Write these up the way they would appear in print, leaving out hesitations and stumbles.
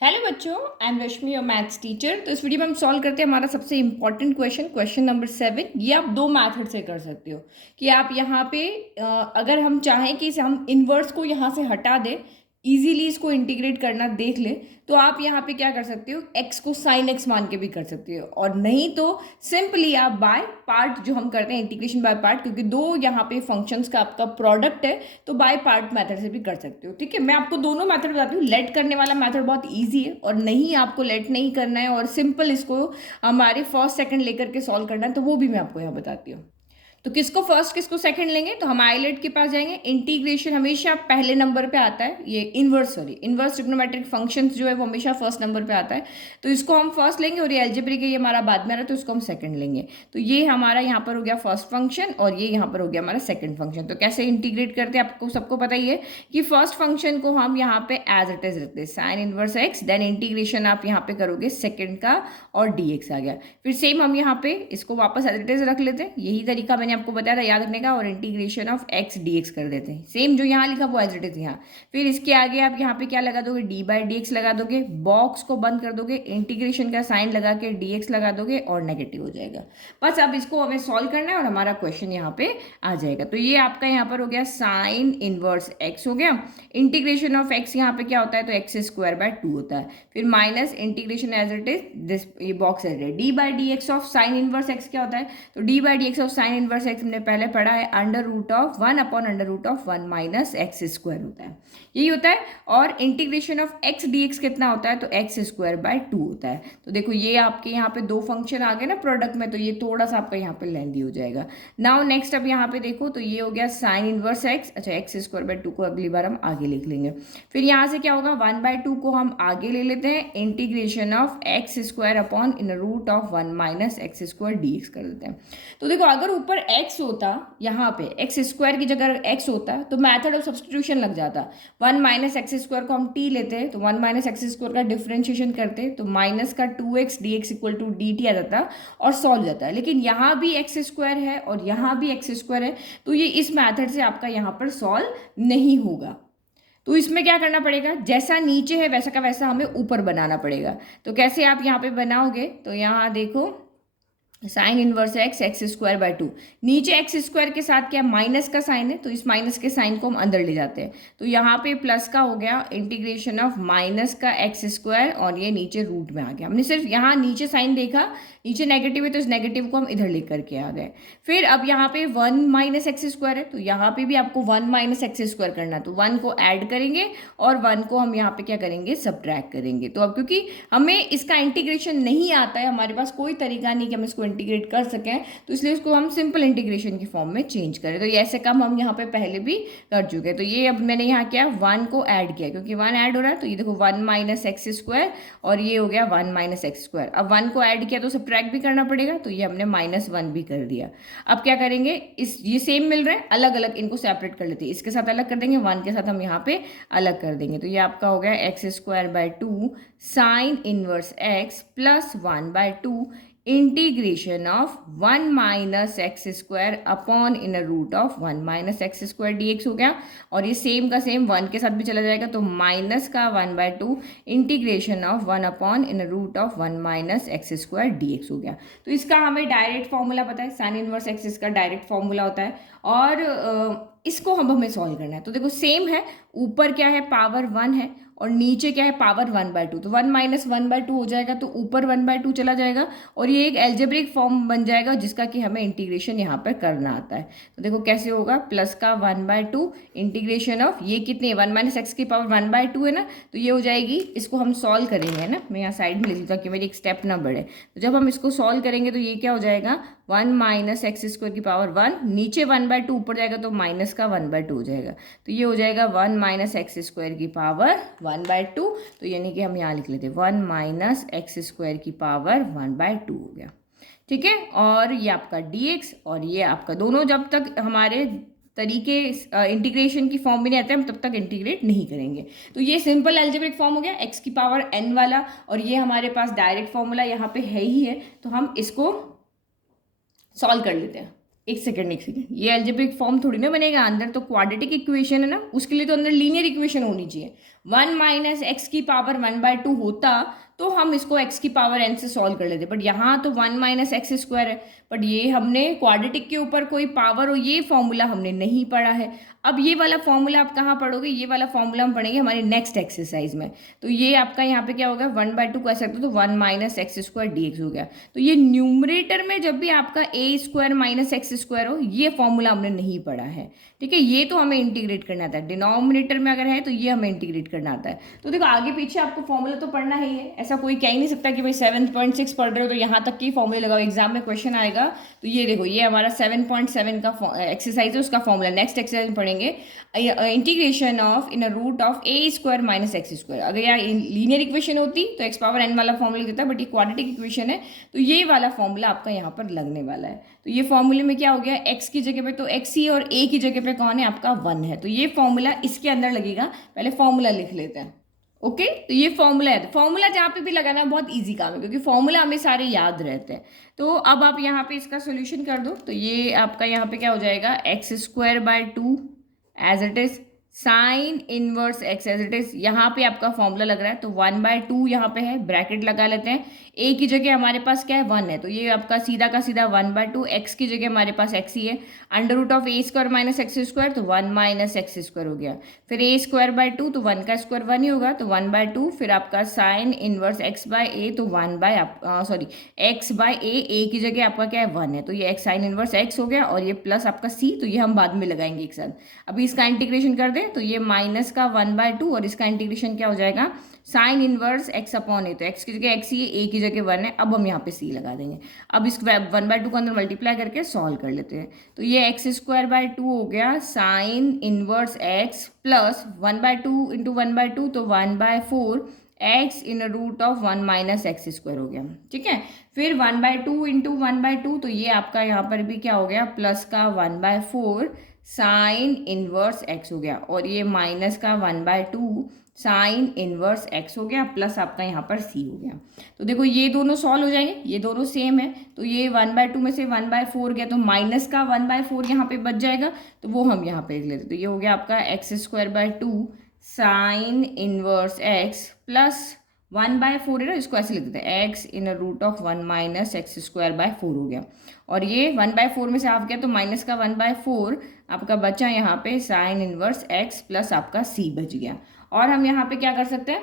Hello बच्चों, I am रश्मि और maths teacher. तो इस वीडियो में हम सॉल्व करते हैं हमारा सबसे इंपॉर्टेंट क्वेश्चन नंबर 7। ये आप दो मेथड से कर सकते हो कि आप यहाँ पे अगर हम चाहें कि इसे हम इन्वर्स को यहाँ से हटा दें, इजीली इसको इंटीग्रेट करना देख ले, तो आप यहाँ पे क्या कर सकते हो, x को साइन x मान के भी कर सकते हो। और नहीं तो सिंपली आप बाय पार्ट जो हम करते हैं, इंटीग्रेशन बाय पार्ट, क्योंकि दो यहाँ पे फंक्शंस का आपका प्रोडक्ट है, तो बाय पार्ट मेथड से भी कर सकते हो। ठीक है, मैं आपको दोनों मेथड बताती हूँ। लेट करने वाला मेथड बहुत इजी है, और नहीं आपको लेट नहीं करना है और सिंपल इसको हमारे फर्स्ट सेकंड लेकर के सॉल्व करना है, तो वो भी मैं आपको यहाँ बताती हूँ। तो किसको फर्स्ट किसको सेकंड लेंगे, तो हम आइलेट के पास जाएंगे। इंटीग्रेशन हमेशा पहले नंबर पे आता है, ये इन्वर्स ट्रिग्नोमेट्रिक फंक्शंस जो है वो हमेशा फर्स्ट नंबर पे आता है, तो इसको हम फर्स्ट लेंगे। और ये अलजेब्रिक है, ये हमारा बाद में आ रहा है, तो इसको हम सेकंड लेंगे। तो ये हमारा यहाँ पर हो गया फर्स्ट फंक्शन और ये यहाँ पर हो गया हमारा सेकंड फंक्शन। तो कैसे इंटीग्रेट करते हैं आपको सबको पता ही है कि फर्स्ट फंक्शन को हम यहाँ पे एज इट इज रखते हैं, sine inverse x, then integration आप यहाँ पे करोगे सेकंड का और dx आ गया। फिर सेम हम यहाँ पे इसको वापस एज इट इज रख लेते हैं, यही तरीका मैंने आपको बताया था याद रखने का, और इंटीग्रेशन ऑफ एक्स dx कर देते हैं। सेम जो यहाँ लिखा वो एज इट इज यहाँ। फिर इसके आगे आप यहाँ पे क्या लगा दोगे, d/dx लगा दोगे, बॉक्स को बंद कर दोगे, इंटीग्रेशन का साइन लगा के dx लगा दोगे और नेगेटिव हो जाएगा। बस अब इसको हमें सॉल्व करना है और हमारा क्वेश्चन यहाँ पे आ जाएगा। तो ये आपका यहाँ पर हो गया साइन इनवर्स एक्स हो गया। इंटीग्रेशन ऑफ एक्स यहाँ पे क्या होता है, तो x²/2 होता है। फिर minus integration as it is this, ये box as it is, d/dx of sine inverse x क्या होता है, तो d/dx of sine inverse x हमने पहले पढ़ा है, √1/√1 माइनस x² होता है, यही होता है। और इंटीग्रेशन ऑफ x dx कितना होता है, तो x²/2 होता है। तो देखो ये आपके यहाँ पे दो फंक्शन आ गए ना प्रोडक्ट में, तो ये थोड़ा सा आपका यहाँ पे लेंदी हो जाएगा। नाउ नेक्स्ट अब यहाँ पे देखो, तो ये हो गया साइन इनवर्स एक्स। अच्छा, x²/2 को अगली बार हम आगे लिख लेंगे। फिर यहाँ से क्या होगा, 1/2 को हम आगे ले लेते हैं, integration of x² minus x² dx कर देते हैं। तो देखो अगर ऊपर x होता, यहाँ पे x² की जगह x होता, तो मैथड ऑफ सब्सटीट्यूशन लग जाता। 1 माइनस x² को हम t लेते हैं, तो 1 माइनस x² का डिफ्रेंशिएशन करते, तो माइनस का 2x dx equal to dt आ जाता और सॉल्व जाता है। लेकिन यहाँ भी x² है और यहाँ भी x² है, तो ये इस मैथड से आपका यहाँ पर सॉल्व नहीं होगा। तो इसमें क्या करना पड़ेगा, जैसा नीचे है वैसा का वैसा हमें ऊपर बनाना पड़ेगा। तो कैसे आप यहाँ पे बनाओगे, तो यहाँ देखो साइन इनवर्स x² नीचे x² के साथ क्या माइनस का साइन है, तो इस माइनस के साइन को हम अंदर ले जाते हैं। तो यहाँ पे प्लस का हो गया, इंटीग्रेशन ऑफ माइनस का x² और ये नीचे रूट में आ गया। हमने सिर्फ यहाँ नीचे साइन देखा, नीचे नेगेटिव है तो इस नेगेटिव को हम इधर लेकर के आ गए। फिर अब यहाँ पे 1 माइनस x² है, तो यहाँ पे भी आपको 1 माइनस x² करना, तो 1 को ऐड करेंगे और 1 को हम यहाँ पे क्या करेंगे, सब्ट्रैक्ट करेंगे। तो अब क्योंकि हमें इसका इंटीग्रेशन नहीं आता है, हमारे पास कोई तरीका नहीं कि हम इसको इंटीग्रेट कर सकें, तो इसलिए इसको हम सिंपल इंटीग्रेशन की फॉर्म में चेंज करें। तो ये ऐसे काम हम यहाँ पे पहले भी कर चुके हैं। तो ये अब मैंने यहाँ क्या 1 को ऐड किया, क्योंकि 1 ऐड हो रहा है, तो ये देखो 1 माइनस x² और ये हो गया 1 माइनस x²। अब 1 को ऐड किया तो सब्ट्रैक्ट भी करना पड़ेगा, तो ये हमने -1 भी कर दिया। अब क्या करेंगे, इस ये सेम मिल रहे हैं, अलग अलग इनको सेपरेट कर लेते हैं, इसके साथ अलग कर देंगे, 1 के साथ हम यहाँ पे अलग कर देंगे। तो ये आपका हो गया x²/2 sine inverse x plus 1/2 integration of 1 minus x² upon inner root of 1 minus x² dx हो गया। और ये सेम का सेम 1 के साथ भी चला जाएगा, तो माइनस का 1/2 integration of 1 upon inner root of 1 minus x² dx हो गया। तो इसका हमें डायरेक्ट फॉर्मूला पता है, साइन इनवर्स एक्स इसका डायरेक्ट फॉर्मूला होता है, और इसको हम हमें सॉल्व करना है। तो देखो सेम है, ऊपर क्या है पावर 1 है और नीचे क्या है पावर 1/2, तो 1 माइनस 1/2 हो जाएगा, तो ऊपर 1/2 चला जाएगा और ये एक एल्जेब्रिक फॉर्म बन जाएगा जिसका कि हमें इंटीग्रेशन यहाँ पर करना आता है। तो देखो कैसे होगा, प्लस का 1/2 इंटीग्रेशन ऑफ ये कितने 1 माइनस एक्स की पावर 1/2 है ना, तो ये हो जाएगी, इसको हम सॉल्व करेंगे है ना, मैं यहाँ साइड में लिख देता हूँ कि मेरी एक स्टेप ना बढ़े। तो जब हम इसको सॉल्व करेंगे तो ये क्या हो जाएगा, 1 माइनस x² की पावर 1, नीचे 1/2 ऊपर जाएगा तो माइनस का 1/2 हो जाएगा, तो ये हो जाएगा 1 माइनस x² की पावर 1/2। तो यानी कि हम यहाँ लिख लेते हैं 1 माइनस x² की पावर 1/2 हो गया। ठीक है, और ये आपका dx और ये आपका दोनों जब तक हमारे तरीके इंटीग्रेशन की फॉर्म में नहीं आते हम तब तक इंटीग्रेट नहीं करेंगे। तो ये सिंपल एल्जेब्रिक फॉर्म हो गया x की पावर n वाला, और ये हमारे पास डायरेक्ट फॉर्मूला यहाँ पे है ही है, तो हम इसको सॉल्व कर लेते हैं। एक सेकंड ये अलजेब्रिक फॉर्म थोड़ी ना बनेगा, अंदर तो क्वाड्रेटिक इक्वेशन है ना, उसके लिए तो अंदर लीनियर इक्वेशन होनी चाहिए। 1 माइनस एक्स की पावर 1/2 होता तो हम इसको x की पावर n से सॉल्व कर लेते, बट यहाँ तो 1 माइनस एक्स स्क्वायर है, बट ये हमने क्वाड्रेटिक के ऊपर कोई पावर और ये फॉर्मूला हमने नहीं पढ़ा है। अब ये वाला फॉर्मूला आप कहाँ पढ़ोगे, ये वाला फॉर्मूला हम पढ़ेंगे हमारे नेक्स्ट एक्सरसाइज में। तो ये आपका यहाँ पे क्या होगा, 1/2 को ऐसे रखते तो 1 minus x square D x हो गया। तो ये न्यूमरेटर में जब भी आपका ए स्क्वायर माइनस एक्स स्क्वायर हो, ये फॉर्मूला हमने नहीं पढ़ा है, ठीक है। ये तो हमें इंटीग्रेट करना आता है, डिनोमिनेटर में अगर है तो ये हमें इंटीग्रेट करना आता है। तो देखो आगे पीछे आपको फॉर्मूला तो पढ़ना ही है, ऐसा कोई कह ही नहीं सकता कि भाई 7.6 पढ़ रहे हो तो यहाँ तक की फॉर्मूले लगाओ, एग्जाम में क्वेश्चन आएगा। तो ये देखो ये हमारा 7.7 का एक्सरसाइज है, उसका फॉर्मूला नेक्स्ट एक्सरसाइज में पढ़ेंगे। Integration of in root of a square minus x square. अगर यहाँ लीनियर इक्वेशन होती तो एक्स पावर एन वाला फॉर्मूला देता, बट ये क्वाड्रेटिक इक्वेशन है तो ये वाला फॉर्मूला आपका यहाँ पर लगने वाला है। तो ये फॉर्मूले में क्या हो गया, एक्स की जगह पे तो एक्स ही और ए की जगह पे कौन है आपका 1 है, तो ये फॉर्मूला इसके अंदर लगेगा। पहले फॉर्मूला लिख लेते हैं, ओके। तो ये फॉर्मूला है, तो फॉर्मूला जहाँ पे भी लगाना बहुत इजी काम है क्योंकि फॉर्मूला हमें सारे याद रहते हैं। तो अब आप यहाँ पे इसका सोल्यूशन कर दो, तो ये आपका यहाँ पे क्या हो जाएगा, x²/2 as it is sine inverse x as it is. यहाँ पे आपका फॉर्मूला लग रहा है तो 1/2 यहाँ पे है, ब्रैकेट लगा लेते हैं। ए की जगह हमारे पास क्या है 1 है, तो ये आपका सीधा का सीधा 1/2, एक्स की जगह हमारे पास एक्स ही है, under root of a square minus x square तो 1 माइनस एक्स स्क्वायर हो गया। फिर a²/2 तो 1 का स्क्वायर 1 ही होगा तो 1/2, फिर आपका साइन इनवर्स x/a तो 1/x/a, ए की जगह आपका क्या है 1 है, तो ये x साइन इनवर्स x हो गया और ये प्लस आपका c, तो ये हम बाद में लगाएंगे एक साथ। अभी इसका इंटीग्रेशन कर दें तो ये माइनस का 1/2 और इसका इंटीग्रेशन क्या हो जाएगा, साइन इनवर्स x/a, तो x की जगह x ही है, a की जगह 1 है। अब हम यहाँ पे c लगा देंगे। अब इस 1/2 को अंदर मल्टीप्लाई करके सॉल्व कर लेते हैं, तो ये x²/2 हो गया sine inverse x plus 1/2 into 1/2 तो 1/4 x in root of 1 minus x square हो गया, ठीक है। फिर 1/2 इंटू 1/2 तो ये आपका यहाँ पर भी क्या हो गया, प्लस का 1/4 साइन इनवर्स x हो गया और ये माइनस का 1/2 साइन इनवर्स x हो गया, प्लस आपका यहाँ पर c हो गया। तो देखो ये दोनों सॉल्व हो जाएंगे, ये दोनों सेम है, तो ये 1/2 में से 1/4 गया तो माइनस का 1/4 यहाँ पे बच जाएगा, तो वो हम यहाँ पे लिख लेते। तो ये हो गया आपका x²/2 sine inverse x plus 1/4 है ना, इसको ऐसे लिख देते हैं x in root of 1 minus x²/4 हो गया। और ये 1/4 में से हाफ गया तो माइनस का 1/4 आपका बचा यहाँ पे साइन इनवर्स x प्लस आपका c बच गया। और हम यहाँ पे क्या कर सकते हैं,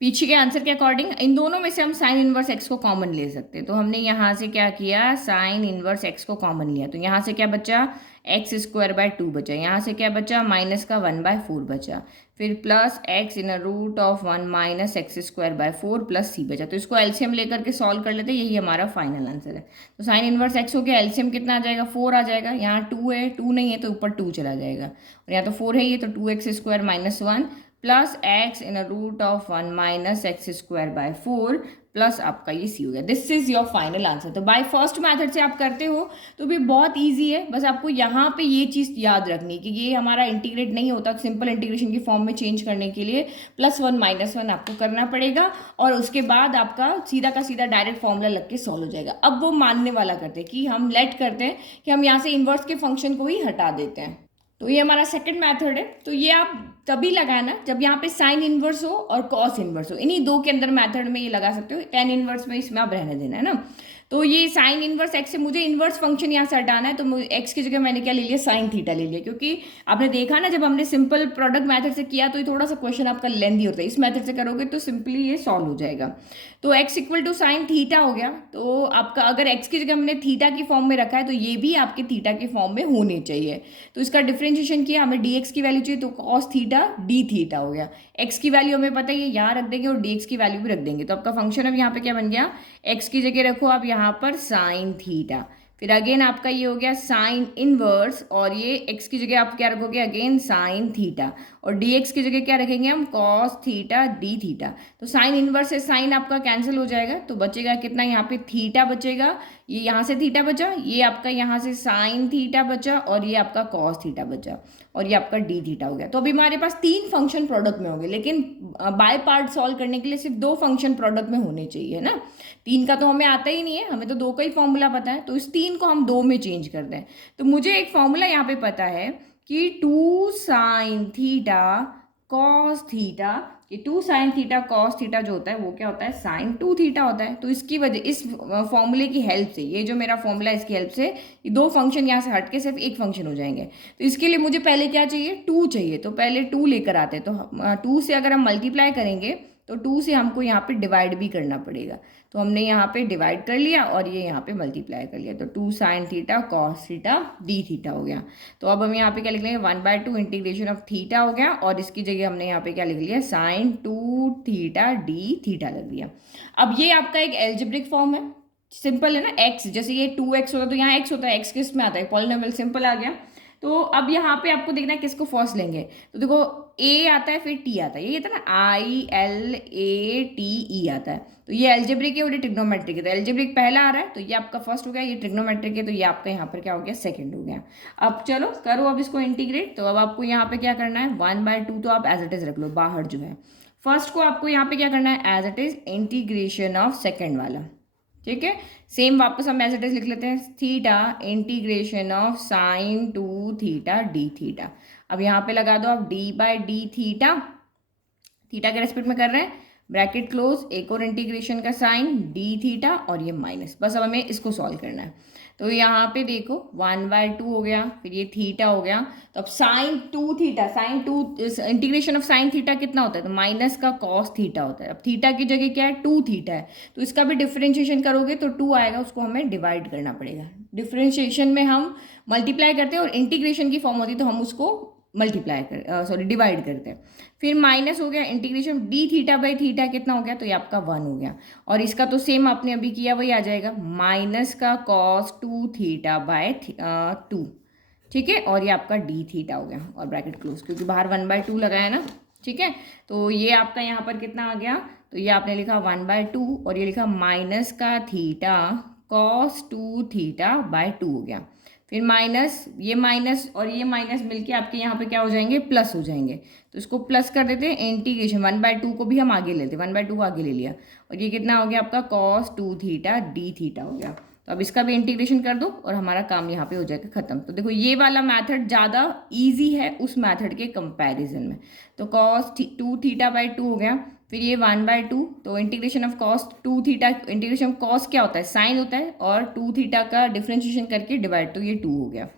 पीछे के आंसर के अकॉर्डिंग इन दोनों में से हम साइन इनवर्स x को कॉमन ले सकते हैं। तो हमने यहाँ से क्या किया, साइन इनवर्स x को कॉमन लिया, तो यहाँ से क्या बचा, x²/2 बचा, यहाँ से क्या बचा, माइनस का 1/4 बचा, फिर plus x in root of 1 minus x²/4 plus c बचा। तो इसको एलसीएम लेकर के सॉल्व कर लेते हैं, यही हमारा फाइनल आंसर है। तो साइन इनवर्स x हो गया, एलसीएम कितना आ जाएगा, 4 आ जाएगा। यहाँ 2 है, 2 नहीं है तो ऊपर 2 चला जाएगा, और यहाँ तो 4 है ये, तो 2x² minus 1 plus x in root of 1 minus x²/4 plus आपका ये c हो गया। This is your final answer. तो बाय फर्स्ट मेथड से आप करते हो तो भी बहुत इजी है, बस आपको यहाँ पे ये चीज़ याद रखनी कि ये हमारा इंटीग्रेट नहीं होता, सिंपल इंटीग्रेशन की फॉर्म में चेंज करने के लिए +1 -1 आपको करना पड़ेगा, और उसके बाद आपका सीधा का सीधा डायरेक्ट फॉर्मूला लग के सॉल्व हो जाएगा। अब वो मानने वाला करते हैं कि हम लेट करते हैं कि हम यहाँ से इन्वर्स के फंक्शन को ही हटा देते हैं। तो ये हमारा सेकंड मेथड है। तो ये आप तभी लगाना जब यहाँ पे साइन इनवर्स हो और कॉस इनवर्स हो, इन्हीं दो के अंदर मेथड में ये लगा सकते हो। टेन इनवर्स में इसमें आप रहने देना है ना। तो ये साइन इनवर्स एक्स से मुझे इनवर्स फंक्शन यहाँ से हटाना है, तो एक्स की जगह मैंने क्या ले लिया, साइन थीटा ले लिया, क्योंकि आपने देखा ना जब हमने सिंपल प्रोडक्ट मेथड से किया तो ये थोड़ा सा क्वेश्चन आपका लेंदी होता है, इस मेथड से करोगे तो सिंपली ये सॉल्व हो जाएगा। तो x equal to sine theta हो गया। तो आपका अगर x की जगह हमने थीटा की फॉर्म में रखा है तो ये भी आपके थीटा की फॉर्म में होने चाहिए। तो इसका डिफरेंशिएशन किया, हमें dx की वैल्यू चाहिए तो कॉस थीटा डी थीटा हो गया। x की वैल्यू हमें पता है ये यहाँ रख देंगे और dx की वैल्यू भी रख देंगे। तो आपका फंक्शन अब यहाँ पे क्या बन गया, x की जगह रखो आप यहाँ पर साइन थीटा, फिर अगेन आपका ये हो गया साइन इनवर्स, और ये x की जगह आप क्या रखोगे, अगेन साइन थीटा, और dx की जगह क्या रखेंगे हम, कॉस थीटा डी थीटा। तो साइन इनवर्स से साइन आपका कैंसिल हो जाएगा, तो बचेगा कितना, यहाँ पे थीटा बचेगा, ये यहाँ से थीटा बचा, ये आपका यहाँ से साइन थीटा बचा, और ये आपका कॉस थीटा बचा। और ये आपका डी थीटा हो गया। तो अभी हमारे पास 3 फंक्शन प्रोडक्ट में हो गए, लेकिन बाय पार्ट सॉल्व करने के लिए सिर्फ 2 फंक्शन प्रोडक्ट में होने चाहिए ना। 3 का तो हमें आता ही नहीं है, हमें तो 2 का ही फॉर्मूला पता है, तो इस 3 को हम 2 में चेंज कर दें। तो मुझे एक फॉर्मूला यहाँ पे पता है कि 2 साइन थीटा कॉस थीटा, कि 2 साइन थीटा कॉस थीटा जो होता है वो क्या होता है, साइन 2 थीटा होता है। तो इसकी वजह, इस फॉर्मूले की हेल्प से, ये जो मेरा फॉर्मूला है इसकी हेल्प से ये 2 फंक्शन यहाँ से हट के सिर्फ एक फंक्शन हो जाएंगे। तो इसके लिए मुझे पहले क्या चाहिए, 2 चाहिए। तो पहले 2 लेकर आते हैं। तो 2 से अगर हम मल्टीप्लाई करेंगे तो 2 से हमको यहाँ पे डिवाइड भी करना पड़ेगा। तो हमने यहाँ पे डिवाइड कर लिया और ये यहाँ पे मल्टीप्लाई कर लिया। तो 2 sign theta cos theta D theta हो गया। तो अब हम यहाँ पे क्या लिख लेंगे, 1/2 इंटीग्रेशन ऑफ थीटा हो गया, और इसकी जगह हमने यहाँ पे क्या लिख लिया, साइन 2 थीटा डी थीटा लग दिया। अब ये आपका एक एल्जेब्रिक फॉर्म है, सिंपल है ना। एक्स जैसे ये 2x होता है तो यहाँ x होता है, एक्स किस में आता है, पॉलिनोमियल, सिंपल आ गया। तो अब यहाँ पे आपको देखना है किसको फर्स्ट लेंगे। तो देखो a आता है फिर t आता है, ये था ना ILATE आता है। तो ये एल्जेब्रिक है और ये ट्रिग्नोमेट्रिक है। तो एल्जेब्रिक पहला आ रहा है तो ये आपका फर्स्ट हो गया, ये ट्रिग्नोमेट्रिक है तो ये आपका यहाँ पर क्या हो गया, सेकंड हो गया। अब चलो करो अब इसको इंटीग्रेट। तो अब आपको यहाँ पे क्या करना है, 1/2 तो आप एज इट इज रख लो बाहर जो है। फर्स्ट को आपको यहाँ पे क्या करना है, as it is integration of second वाला, ठीक है। सेम वापस हम एज इट इज लिख लेते हैं, theta integration of sign 2 theta D theta. अब यहाँ पे लगा दो आप d/d थीटा, थीटा के रेस्पेक्ट में कर रहे हैं, ब्रैकेट क्लोज, एक और इंटीग्रेशन का साइन डी थीटा और ये माइनस। बस अब हमें इसको सॉल्व करना है। तो यहाँ पे देखो 1/2 हो गया, फिर ये थीटा हो गया। तो अब sine 2 theta, sine 2 integration of sine theta कितना होता है, तो माइनस का कॉस थीटा होता है। अब थीटा की जगह क्या है, 2 थीटा है, तो इसका भी डिफरेंशिएशन करोगे तो 2 आएगा, उसको हमें डिवाइड करना पड़ेगा। डिफरेंशिएशन में हम मल्टीप्लाई करते हैं और इंटीग्रेशन की फॉर्म होती है तो हम उसको मल्टीप्लाई कर डिवाइड करते हैं। फिर माइनस हो गया, integration D theta by theta कितना हो गया, तो ये आपका 1 हो गया। और इसका तो सेम आपने अभी किया वही आ जाएगा, माइनस का कॉस 2 थीटा बाय 2, ठीक है। और ये आपका डी थीटा हो गया और ब्रैकेट क्लोज, क्योंकि बाहर 1/2 लगाया ना, ठीक है। तो ये आपका यहाँ पर कितना आ गया, तो ये आपने लिखा 1/2 और ये लिखा माइनस का थीटा कॉस 2 थीटा बाय 2 हो गया। फिर माइनस, ये माइनस और ये माइनस मिलके आपके यहाँ पे क्या हो जाएंगे, प्लस हो जाएंगे। तो इसको प्लस कर देते हैं, इंटीग्रेशन 1/2 को भी हम आगे लेते हैं, 1/2 को आगे ले लिया और ये कितना हो गया आपका कॉस 2 थीटा डी थीटा हो गया। तो अब इसका भी इंटीग्रेशन कर दो और हमारा काम यहाँ पे हो जाएगा खत्म। तो देखो ये वाला मैथड ज़्यादा ईजी है उस मैथड के कंपैरिजन में। तो कॉस 2 थीटा बाई 2 हो गया, फिर ये 1/2, तो integration of cos 2 theta, integration of cos क्या होता है, साइन होता है, और 2 थीटा का डिफरेंशिएशन करके डिवाइड, तो ये 2 हो गया।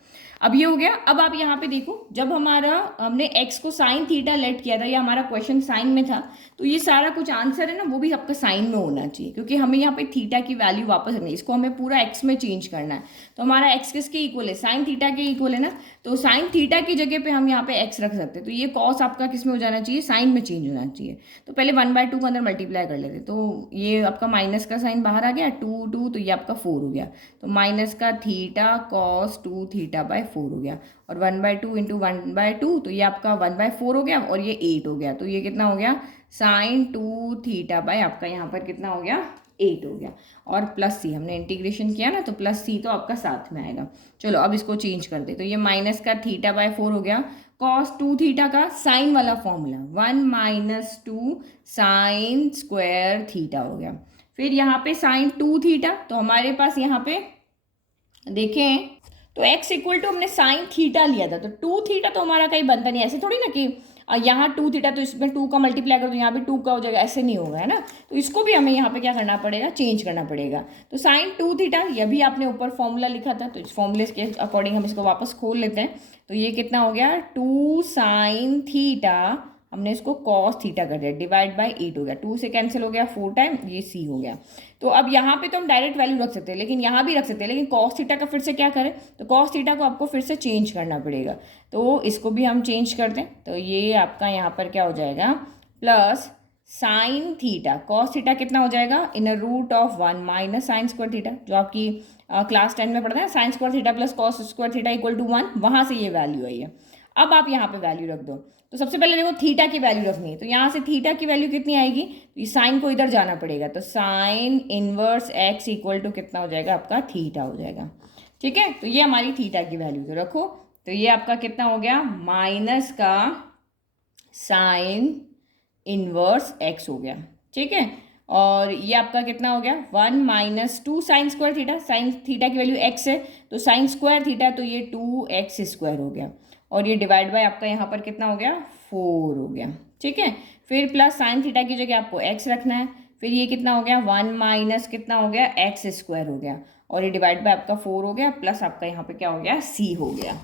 अब ये हो गया। अब आप यहाँ पे देखो, जब हमने x को साइन थीटा लेट किया था या हमारा क्वेश्चन साइन में था, तो ये सारा कुछ आंसर है ना वो भी आपका साइन में होना चाहिए, क्योंकि हमें यहाँ पे थीटा की वैल्यू वापस रखनी है, इसको हमें पूरा x में चेंज करना है। तो हमारा x किसके इक्वल है, साइन थीटा के इक्वल है ना। तो साइन थीटा की जगह पे हम यहाँ पे x रख सकते हैं। तो ये कॉस आपका किस में हो जाना चाहिए, साइन में चेंज होना चाहिए। तो पहले 1/2 को अंदर मल्टीप्लाई कर लेते, तो ये आपका माइनस का साइन बाहर आ गया, 2 तो ये आपका 4 हो गया। तो माइनस का थीटा कॉस 2 थीटा बाय 4 हो गया, और 1/2 इंटू 1/2 तो ये आपका 1/4 हो गया, और ये 8 हो गया। तो ये कितना हो गया, साइन 2 थीटा बाय आपका यहाँ पर कितना हो गया, 8 हो गया। और प्लस सी हमने इंटीग्रेशन किया ना, तो प्लस सी तो आपका साथ में आएगा। चलो अब इसको चेंज कर दे, तो ये माइनस का थीटा बाय 4 हो गया, कॉस 2 थीटा का साइन वाला फॉर्मूला 1 - 2 साइन स्क्वायर थीटा हो गया। फिर यहाँ पे साइन 2 थीटा, तो हमारे पास यहाँ पे देखें तो x इक्वल टू हमने साइन थीटा लिया था, तो 2 थीटा तो हमारा कहीं बनता नहीं, ऐसे थोड़ी ना कि यहाँ 2 थीटा तो इसमें 2 का मल्टीप्लाई करो तो यहाँ भी 2 का हो जाएगा, ऐसे नहीं होगा, है ना। तो इसको भी हमें यहाँ पे क्या करना पड़ेगा, चेंज करना पड़ेगा। तो साइन 2 थीटा, ये भी आपने ऊपर फॉर्मूला लिखा था, तो इस फॉर्मूले के अकॉर्डिंग हम इसको वापस खोल लेते हैं। तो ये कितना हो गया, 2 साइन थीटा, हमने इसको कॉस थीटा कर दिया, डिवाइड बाय 8 हो गया, 2 से कैंसिल हो गया, 4 टाइम ये सी हो गया। तो अब यहाँ पे तो हम डायरेक्ट वैल्यू रख सकते हैं, लेकिन यहाँ भी रख सकते हैं, लेकिन कॉस थीटा का फिर से क्या करें, तो कॉस थीटा को आपको फिर से चेंज करना पड़ेगा। तो इसको भी हम चेंज कर दें, तो ये आपका यहाँ पर क्या हो जाएगा, plus sine theta, cos theta कितना हो जाएगा, in root of 1 minus sine square theta, जो आपकी क्लास 10 में पढ़ते हैं, sine square theta plus cos square theta equal to 1, वहाँ से ये वैल्यू आई है। अब आप यहाँ पे वैल्यू रख दो, तो सबसे पहले देखो थीटा की वैल्यू रखनी है, तो यहाँ से थीटा की वैल्यू कितनी आएगी, तो ये साइन को इधर जाना पड़ेगा, तो sine inverse x equal to कितना हो जाएगा आपका, थीटा हो जाएगा, ठीक है। तो ये हमारी थीटा की वैल्यू, तो रखो तो ये आपका कितना हो गया, माइनस का साइन इनवर्स एक्स हो गया, ठीक है। और ये आपका कितना हो गया, 1 minus 2 sign square theta, sine theta की वैल्यू एक्स है तो साइन स्क्वायर थीटा, तो ये 2x² हो गया। और ये डिवाइड बाय आपका यहाँ पर कितना हो गया, 4 हो गया, ठीक है। फिर प्लस साइन थीटा की जगह आपको x रखना है। फिर ये कितना हो गया, 1 माइनस कितना हो गया, x² हो गया। और ये डिवाइड बाय आपका 4 हो गया, प्लस आपका यहाँ पे क्या हो गया, c हो गया।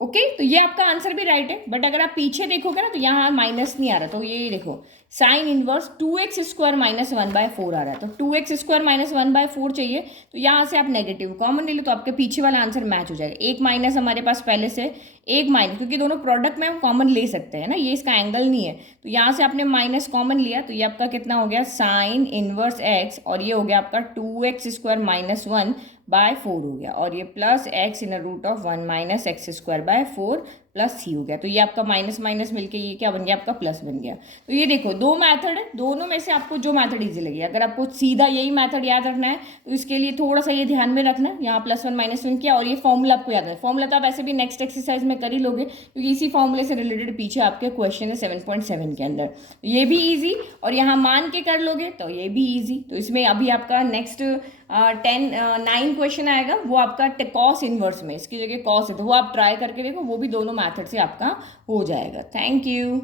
ओके तो ये आपका आंसर भी राइट है, बट अगर आप पीछे देखोगे ना तो यहाँ माइनस नहीं आ रहा, तो ये देखो साइन इनवर्स 2x² माइनस 1/4 आ रहा है, तो 2x² माइनस 1/4 चाहिए, तो यहाँ से आप नेगेटिव कॉमन ले लो तो आपके पीछे वाला आंसर मैच हो जाएगा। एक माइनस हमारे पास पहले से, एक माइनस, क्योंकि दोनों प्रोडक्ट में हम कॉमन ले सकते हैं ना, ये इसका एंगल नहीं है, तो यहाँ से आपने माइनस कॉमन लिया, तो ये आपका कितना हो गया, साइन इनवर्स x, और ये हो गया आपका 2x² माइनस 1/4 हो गया, और ये plus x in root of 1 minus x²/4 plus c हो गया। तो ये आपका माइनस माइनस मिलके ये क्या बन गया, आपका प्लस बन गया। तो ये देखो दो मैथड है, दोनों में से आपको जो मैथड इजी लगे, अगर आपको सीधा यही मैथड याद रखना है तो इसके लिए थोड़ा सा ये ध्यान में रखना, यहाँ +1 -1 किया, और ये फॉर्मूला आपको याद है। फॉर्मूला तो आप ऐसे भी नेक्स्ट एक्सरसाइज में कर ही लोगे, क्योंकि इसी फॉर्मूले से रिलेटेड पीछे आपके क्वेश्चन है 7.7 के अंदर। ये भी ईजी, और यहाँ मान के कर लोगे तो ये भी ईजी। तो इसमें अभी आपका नेक्स्ट 9 क्वेश्चन आएगा, वो आपका कॉस इनवर्स में, इसकी जगह कॉस है, तो वो आप ट्राई करके देखो, वो भी दोनों मैथड से आपका हो जाएगा। Thank you.